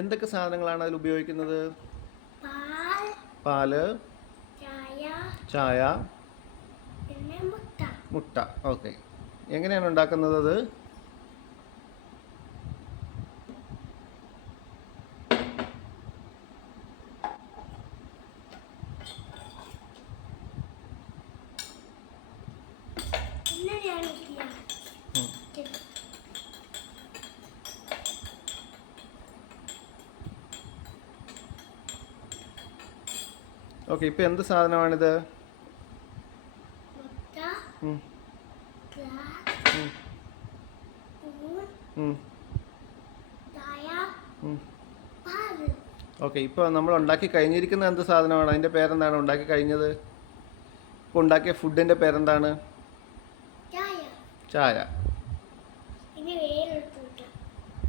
എന്തൊക്കെ സാധനങ്ങളാണ് അതിൽ ഉപയോഗിക്കുന്നത്? പാല്, ചായ, മുട്ട. ഓക്കെ, എങ്ങനെയാണ് ഉണ്ടാക്കുന്നത് അത്? ഓക്കെ, ഇപ്പൊ എന്ത് സാധനമാണിത്? ഓക്കെ, ഇപ്പോൾ നമ്മൾ ഉണ്ടാക്കി കഴിഞ്ഞിരിക്കുന്ന എന്ത് സാധനമാണ്? അതിൻ്റെ പേരെന്താണ്? ഉണ്ടാക്കി കഴിഞ്ഞത് ഇപ്പോൾ ഉണ്ടാക്കിയ ഫുഡിൻ്റെ പേരെന്താണ്? ചായ.